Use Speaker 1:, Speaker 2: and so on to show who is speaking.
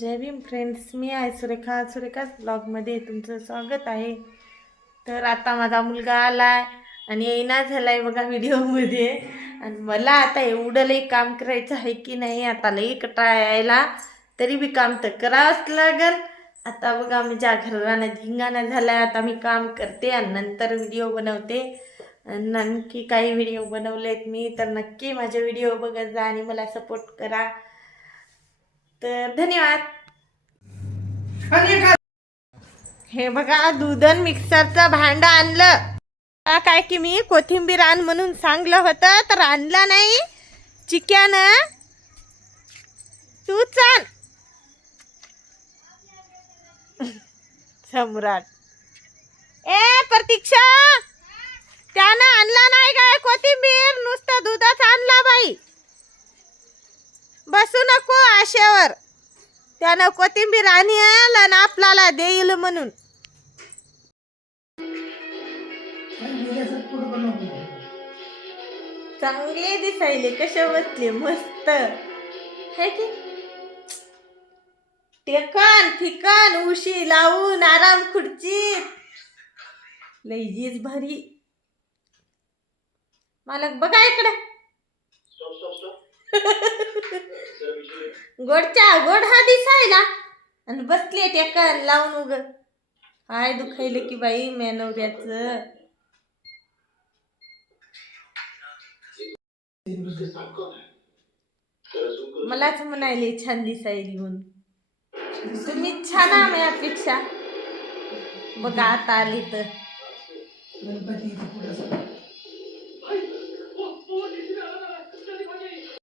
Speaker 1: जय Bhim friends मी आहे सुरेखा. सुरेखाच ब्लॉगमध्ये तुमचं स्वागत आहे. तर आता माझा मुलगा आला आहे आणि येईना झाला आहे बघा व्हिडिओमध्ये. आणि मला आता एवढं लई काम करायचं आहे की नाही आता लई कटाळा यायला. तरी बी काम तर करावंच लागल. आता बघा माझ्या घराला झिंगाणा झाला आता मी काम करते आणि नंतर व्हिडिओ बनवते. आणि आणखी काही व्हिडिओ बनवले आहेत मी तर नक्की माझे व्हिडिओ बघत जा आणि मला सपोर्ट करा. तर धन्यवाद. हे बघा दुधन मिक्सरचं भांड आणलं. काय की मी कोथिंबीर आण म्हणून सांगलं होतं तर आणलं नाही. चिक्यानं तूच आण. सम्राट. ए प्रतीक्षा त्यानं आणला नाही काय कोथिंबीर नुसतं दुधच आणला बाई बसू नको आशेवर. त्यानं कोथिंबीर आणि आपल्याला देईल म्हणून. चांगले दिसायले कसे बसले मस्त. है की? टेकन ठिकाण उशी लावून आराम खुर्चीत लईजीच भारी. मालक बघा इकडे. गोडच्या गोड हा दिसायला. आणि बसले टेकन लावून उग. हाय दुखायलं की बाई मेनवऱ्याचं. मलाच म्हणायले छान दिसायली म्हणून. तुम्ही छान आहे अपेक्षा बघा आता आली तर.